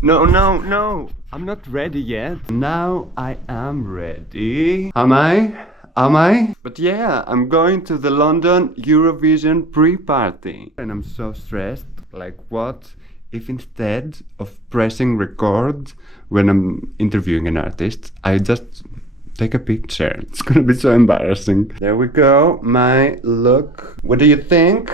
No, no, no. I'm not ready yet. Now I am ready. Am I? Am I? But yeah, I'm going to the London Eurovision Pre Party. And I'm so stressed. Like, what if instead of pressing record when I'm interviewing an artist, I just take a picture? It's gonna be so embarrassing. There we go. My look. What do you think?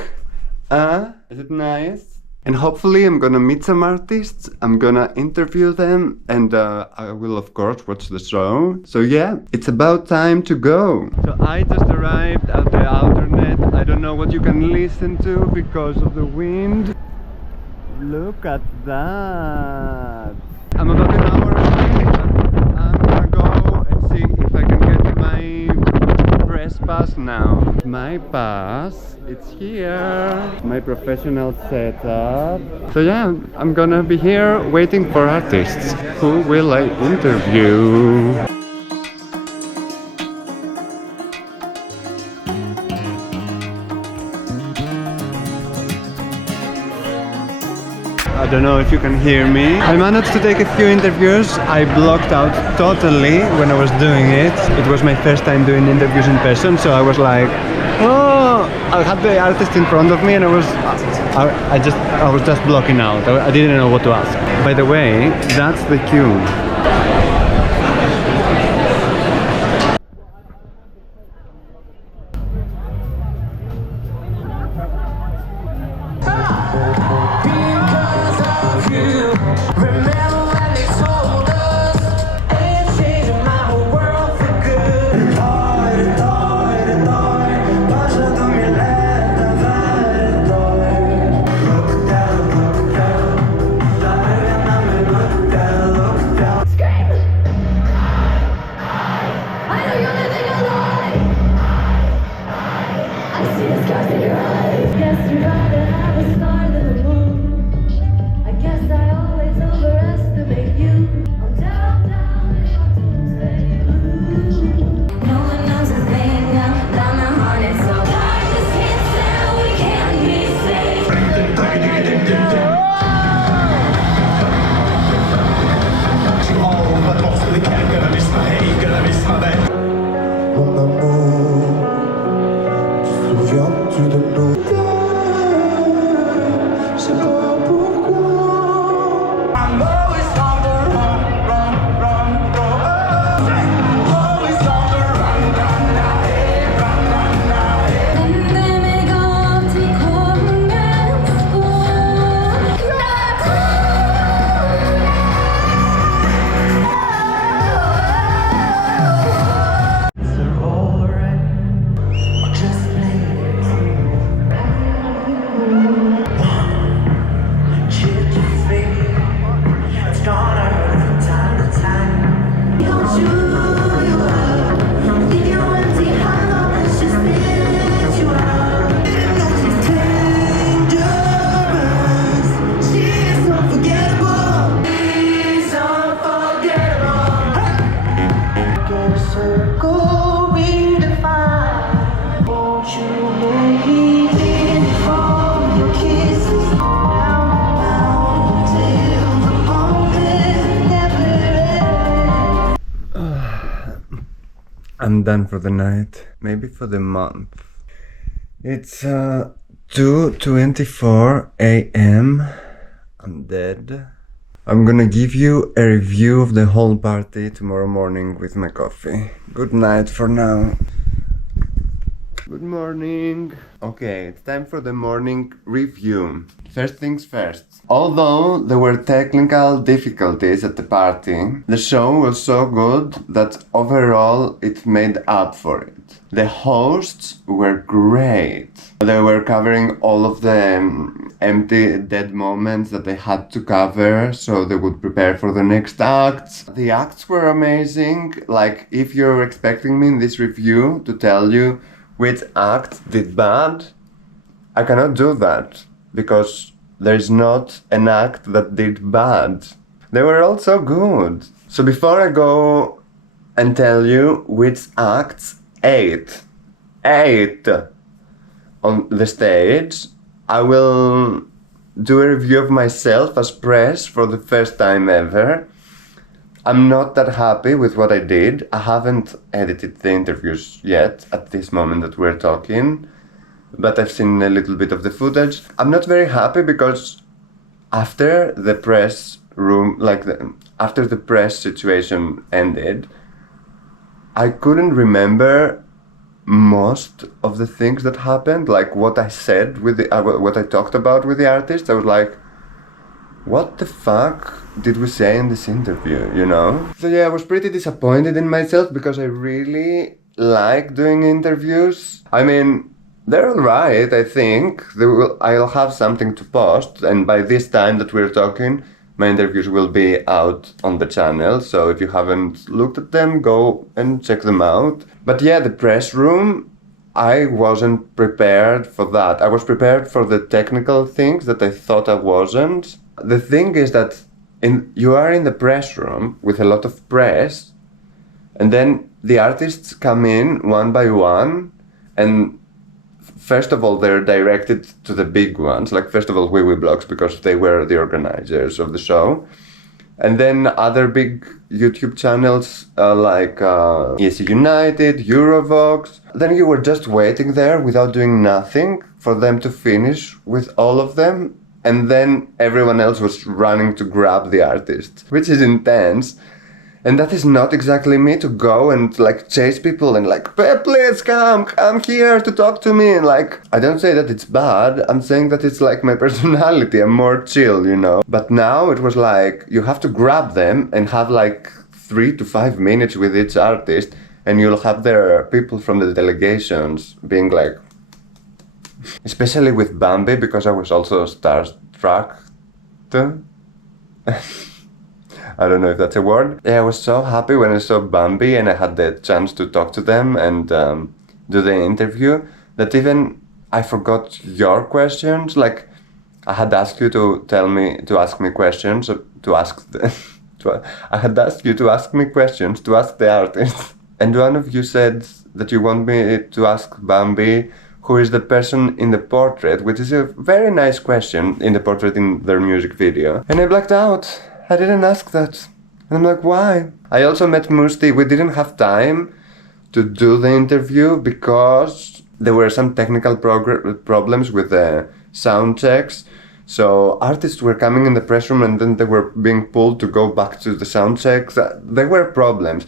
Is it nice? And hopefully I'm gonna meet some artists, I'm gonna interview them, and I will of course watch the show. So yeah, it's about time to go. So I just arrived at the alternate. I don't know what you can listen to because of the wind. Look at that. I'm about an hour away, but I'm gonna go and see if I can get my press pass now. My pass, it's here. My professional setup. So yeah, I'm gonna be here waiting for artists. Who will I interview? I don't know if you can hear me. I managed to take a few interviews. I blocked out totally when I was doing it. It was my first time doing interviews in person, so I was like, oh, I had the artist in front of me and I was just blocking out. I didn't know what to ask. By the way, that's the cue. I'm done for the night, maybe for the month. It's 2:24 a.m. I'm dead. I'm gonna give you a review of the whole party tomorrow morning with my coffee. Good night for now. Good morning. Okay, it's time for the morning review. First things first. Although there were technical difficulties at the party, the show was so good that overall it made up for it. The hosts were great. They were covering all of the empty, dead moments that they had to cover so they would prepare for the next acts. The acts were amazing. Like, if you're expecting me in this review to tell you which act did bad, I cannot do that because there is not an act that did bad. They were all so good. So before I go and tell you which acts ate on the stage, I will do a review of myself as press for the first time ever. I'm not that happy with what I did. I haven't edited the interviews yet at this moment that we're talking, but I've seen a little bit of the footage. I'm not very happy because after the press room, after the press situation ended, I couldn't remember most of the things that happened, like what I said with what I talked about with the artist. I was like, what the fuck did we say in this interview, you know? So yeah, I was pretty disappointed in myself because I really like doing interviews. I mean, they're alright, I think. I'll have something to post, and by this time that we're talking, my interviews will be out on the channel, so if you haven't looked at them, go and check them out. But yeah, the press room, I wasn't prepared for that. I was prepared for the technical things that I thought I wasn't. The thing is that you are in the press room with a lot of press, and then the artists come in one by one, and first of all, they're directed to the big ones, like first of all, Wee Wee Blogs, because they were the organizers of the show. And then other big YouTube channels like ESC United, Eurovox. Then you were just waiting there without doing nothing for them to finish with all of them. And then everyone else was running to grab the artist, which is intense. And that is not exactly me, to go and like chase people and like, please come here to talk to me. And like, I don't say that it's bad, I'm saying that it's like my personality, I'm more chill, you know. But now it was like, you have to grab them and have like 3 to 5 minutes with each artist, and you'll have their people from the delegations being like, especially with Bambie, because I was also starstruck. I don't know if that's a word. Yeah, I was so happy when I saw Bambie and I had the chance to talk to them and do the interview, that even I forgot your questions. Like, I had asked you to ask me questions, I had asked you to ask me questions to ask the artist. And one of you said that you want me to ask Bambie who is the person in the portrait, which is a very nice question, in the portrait in their music video. And I blacked out. I didn't ask that. And I'm like, why? I also met Mustii. We didn't have time to do the interview because there were some technical problems with the sound checks. So artists were coming in the press room and then they were being pulled to go back to the sound checks. There were problems.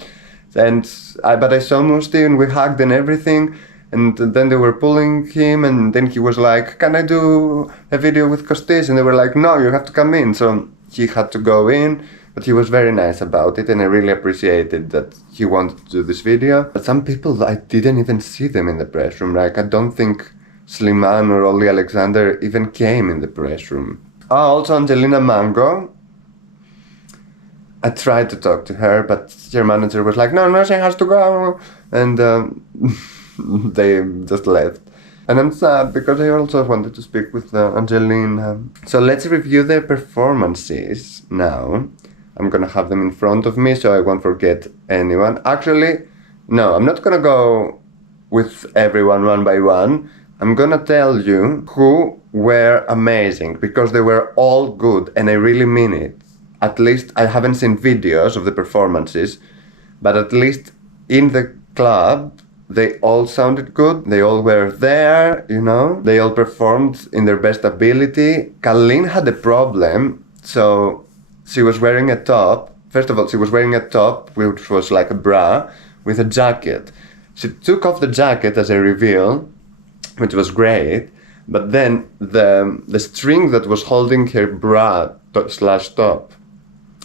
But I saw Mustii and we hugged and everything. And then they were pulling him, and then he was like, can I do a video with Kostis? And they were like, no, you have to come in. So he had to go in, but he was very nice about it, and I really appreciated that he wanted to do this video. But some people, I didn't even see them in the press room. Like, I don't think Slimane or Oli Alexander even came in the press room. Also Angelina Mango. I tried to talk to her, but her manager was like, no, she has to go. And they just left. And I'm sad because I also wanted to speak with Angelina. So let's review their performances now. I'm gonna have them in front of me so I won't forget anyone. Actually, no, I'm not gonna go with everyone one by one. I'm gonna tell you who were amazing, because they were all good, and I really mean it. At least I haven't seen videos of the performances, but at least in the club, they all sounded good, they all were there, you know, they all performed in their best ability. Kaleen had a problem, so she was wearing a top. First of all, she was wearing a top, which was like a bra, with a jacket. She took off the jacket as a reveal, which was great, but then the string that was holding her bra slash top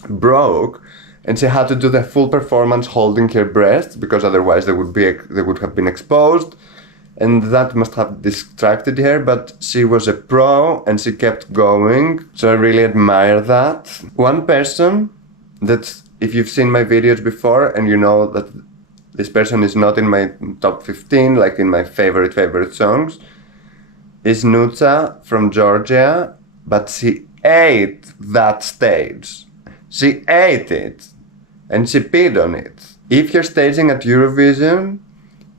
broke, and she had to do the full performance holding her breasts, because otherwise they would have been exposed, and that must have distracted her. But she was a pro and she kept going, so I really admire that. One person that, if you've seen my videos before and you know that this person is not in my top 15, like in my favorite songs, is Nutsa from Georgia, but she ate that stage. She ate it. And she peed on it. If your staging at Eurovision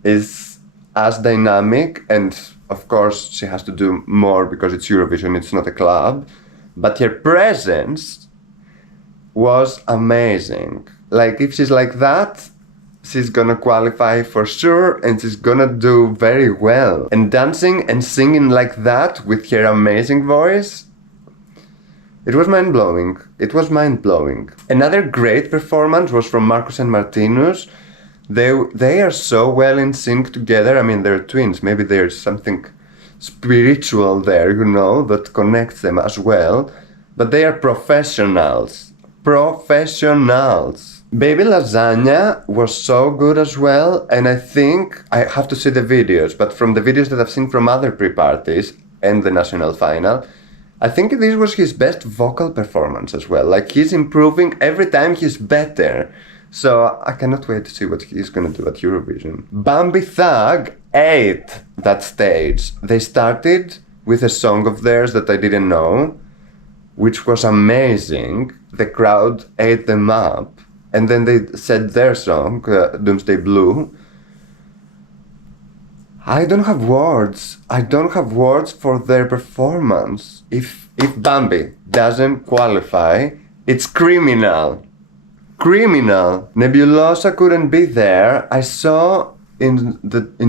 is as dynamic and Of course, she has to do more because it's Eurovision, it's not a club. But her presence was amazing. Like, if she's like that, she's gonna qualify for sure, and she's gonna do very well. And dancing and singing like that with her amazing voice, it was mind-blowing. It was mind-blowing. Another great performance was from Marcus and Martinus. They are so well in sync together. I mean, they're twins. Maybe there's something spiritual there, you know, that connects them as well. But they are professionals. Professionals. Baby Lasagna was so good as well, and I think I have to see the videos, but from the videos that I've seen from other pre-parties and the national final, I think this was his best vocal performance as well. Like, he's improving every time, he's better. So I cannot wait to see what he's gonna do at Eurovision. Bambie Thug ate that stage. They started with a song of theirs that I didn't know, which was amazing. The crowd ate them up. And then they said their song, Doomsday Blue. I don't have words. I don't have words for their performance. If Bambie doesn't qualify, it's criminal. Criminal. Nebulossa couldn't be there. I saw in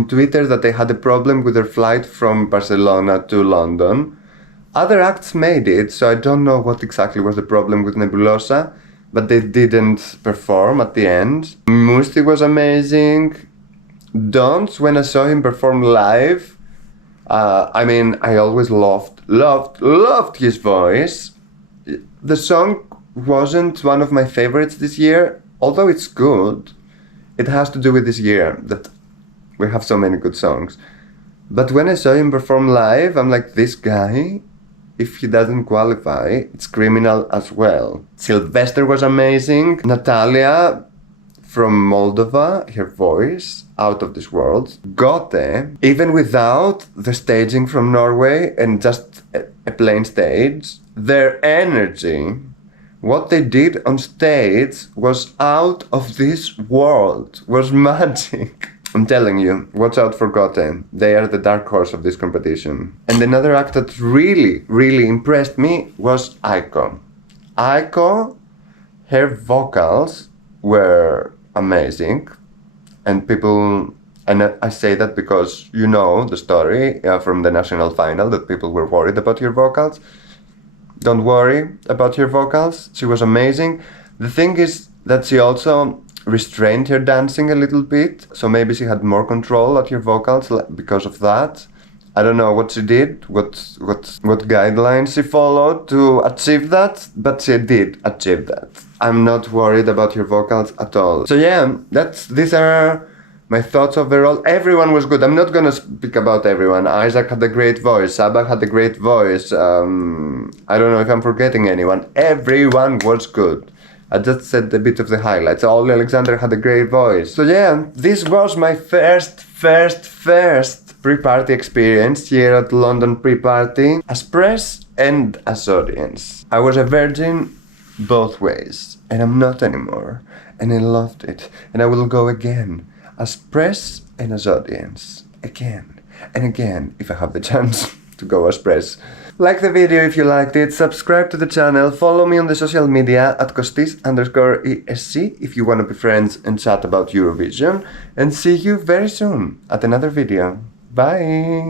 Twitter that they had a problem with their flight from Barcelona to London. Other acts made it, so I don't know what exactly was the problem with Nebulossa. But they didn't perform at the end. Mustii was amazing. Dons, when I saw him perform live, I mean, I always loved his voice. The song wasn't one of my favorites this year, although it's good. It has to do with this year, that we have so many good songs. But when I saw him perform live, I'm like, this guy, if he doesn't qualify, it's criminal as well. Silvester was amazing. Natalia from Moldova, her voice, out of this world. Gåte, even without the staging from Norway and just a plain stage, their energy, what they did on stage was out of this world, was magic. I'm telling you, watch out for Gåte. They are the dark horse of this competition. And another act that really impressed me was Aiko. Aiko, her vocals were amazing. And I say that because you know the story from the national final, that people were worried about her vocals. Don't worry about her vocals. She was amazing. The thing is that she also restrained her dancing a little bit, so maybe she had more control at her vocals because of that. I don't know what she did, what guidelines she followed to achieve that, but she did achieve that. I'm not worried about her vocals at all. So yeah, these are my thoughts overall. Everyone was good. I'm not gonna speak about everyone. Isaac had a great voice. Sabah had a great voice. I don't know if I'm forgetting anyone. Everyone was good. I just said a bit of the highlights. Ollie Alexander had a great voice. So yeah, this was my first pre-party experience here at London Pre-Party, as press and as audience. I was a virgin both ways, and I'm not anymore. And I loved it. And I will go again, as press and as audience. Again and again, if I have the chance to go as press. Like the video if you liked it, subscribe to the channel, follow me on the social media at Kostis_ESC if you want to be friends and chat about Eurovision, and see you very soon at another video. Bye!